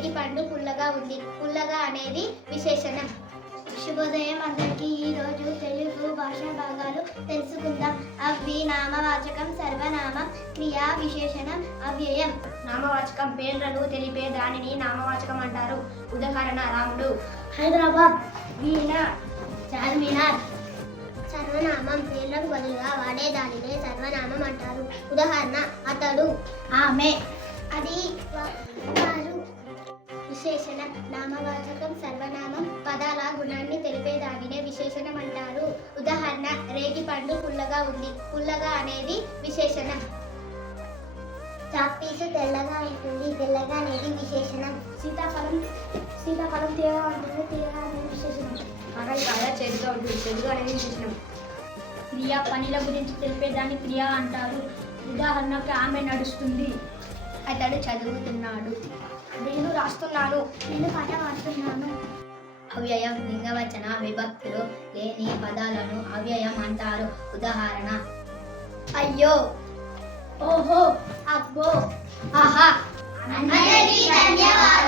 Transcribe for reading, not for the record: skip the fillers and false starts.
రేగి పండు పుల్లగా ఉంది. పుల్లగా అనేది విశేషణం. శుభోదయం అందరికీ. ఈరోజు తెలుగు భాష భాగాలు తెలుసుకుందాం. అవి నామవాచకం, సర్వనామం, క్రియా, విశేషణం, అవ్యయం. నామవాచకం పేర్లను తెలిపే దానిని నామవాచకం అంటారు. ఉదాహరణ: రాముడు, హైదరాబాద్, వీణ, చార్మినార్. సర్వనామం పేర్లకు బదులుగా వాడే దానినే సర్వనామం అంటారు. ఉదాహరణ: అతడు, ఆమె, అది, వారు. విశేషణం నామవాచకం, సర్వనామం పదాల గుణాన్ని తెలిపేదానినే విశేషణం అంటారు. ఉదాహరణ: రేగి పండు పుల్లగా ఉంది. పుల్లగా అనేది విశేషణం. చాక్పీసు తెల్లగా ఉంటుంది. తెల్లగా అనేది విశేషణం. సీతాఫలం తీయగా ఉంటుంది. తీయగా అనేది విశేషణం. కాకరకాయ చేదుగా ఉంటుంది. చేదుగా అనేది విశేషణం. క్రియ పనిల గురించి తెలిపేదాన్ని క్రియ అంటారు. ఉదాహరణకు: ఆమె నడుస్తుంది, అతడు చదువుతున్నాడు, నేను రాస్తున్నాను, నేను పాట పాడుతున్నాను. అవ్యయం లింగవచన విభక్తులు లేని పదాలను అవ్యయం అంటారు. ఉదాహరణ: అయ్యో, ఓహో, అబ్బో, ఆహా. అందరికీ ధన్యవాదాలు.